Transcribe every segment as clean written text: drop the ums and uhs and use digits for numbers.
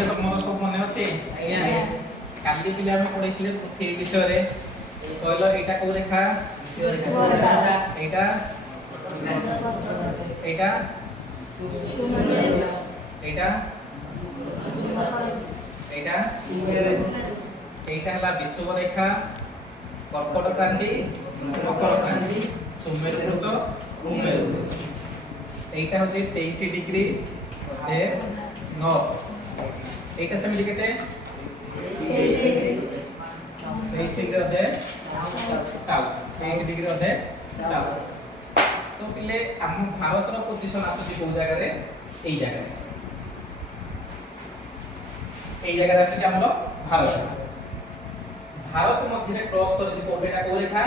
पढ़िले तो मोर सब मन अछि आज्ञा काली पिले हम पढ़िले पृथ्वी विषय रे कहलो एटा को रेखा एटा एटा एटा एटा एटा हला विषुव रेखा कर्कट क्रांति मकर क्रांति सुमेरु वृत्त उमेरु वृत्त एटा होते 23 डिग्री ए नॉर्थ एटा सेमी केते 23 डिग्री अधे साउथ 23 डिग्री अधे साउथ तो पिले हम भारत रो पोजीशन आसुची को जगह रे एई जगह आसुची हमरो भारत भारत मध्य रे क्रॉस करछि कोबेटा को रेखा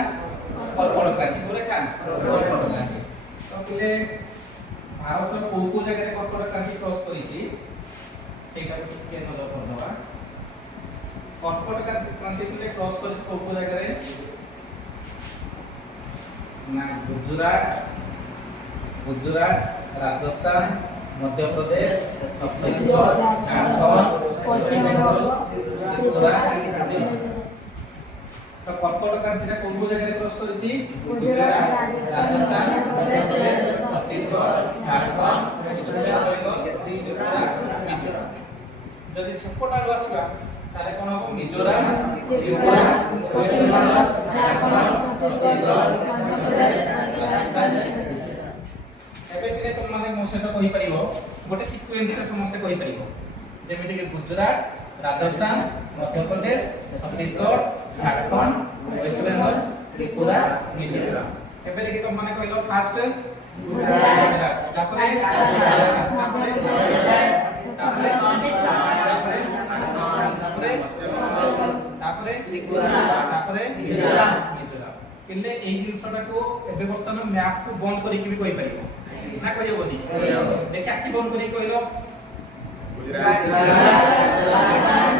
कर्कट क्रांति को रेखा कर्कट क्रांति तो पिले भारत रो को जगह रे कर्कट क्रांति क्रॉस करिछि सेटा के नजर कर दवा कर्कट क्रांति पिले क्रॉस करिछि को जगह रे ना गुजरात राजस्थान मध्य प्रदेश छत्तीसगढ़ झारखंड पश्चिम बंगाल त्रिपुरा तो कर्कट क्रांतिटा कोन जगह रे क्रॉस करिछि गुजरात राजस्थान मध्य प्रदेश छत्तीसगढ़ झारखंड पश्चिम बंगाल त्रिपुरा मिजोरम जदि सपोर्ट आलो आसबा ताले कोन हो मिजोरम त्रिपुरा पश्चिम बंगाल झारखंड छत्तीसगढ़ मध्य प्रदेश राजस्थान एबे तिरे तुम माने मो सेटा कहि परिबो गोटे सीक्वेंस रे समस्त कहि परिबो जेमिति कि गुजरात राजस्थान मध्य प्रदेश छत्तीसगढ़ झारखंड वेस्ट बंगाल त्रिपुरा मिजोरम एबे देखि तुम माने कहिलो फास्ट गुजरात तापरे तापरे त्रिपुरा तापरे मिजोरम किले एई जिंसटा को एबे वर्तमान मैप को बंद करी कि भी कहि परिबो ना कहियो बोली देखि आखि बंद करी कहिलो गुजरात राजस्थान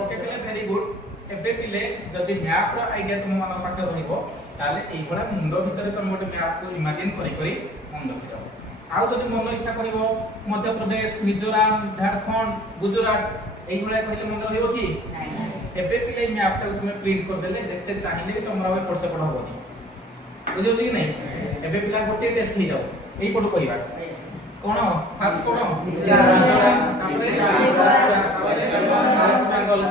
ओके पिले वेरी गुड एबे पिले जदि मैप रो आईडिया तुम मन पाखे रहिबो ताले एई बडा मुंडो भितरे तुम गोटे मैप को इमेजिन करी करी मन रखियो आउ जदि मन इच्छा करिवो मध्य प्रदेश मिजोरम झारखंड गुजरात एई बडा कहिले मन रहिबो कि एबे पिले मैप को तुम प्रिंट कर देले देखते चाहिए कि तुमरा वे पड़ पड़ होबनी बुझियो कि नहीं एबे पिला गोटे टेस्ट ही जाओ एई पडो कहिबा कोन फास्ट कोन मिजोरम तापरे वेस्ट बंगाल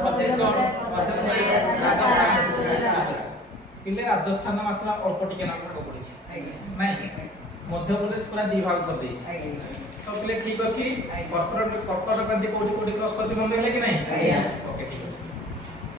छत्तीसगढ़ पिले राजस्थान मात्रा अल्प टिके ना भाग पड़िछि नहीं मध्य प्रदेश पूरा दी भाग कर देछि तो पिले ठीक अछि कर्कट क्रांति कोडी क्रॉस करछि मन देले कि नहीं ओके ठीक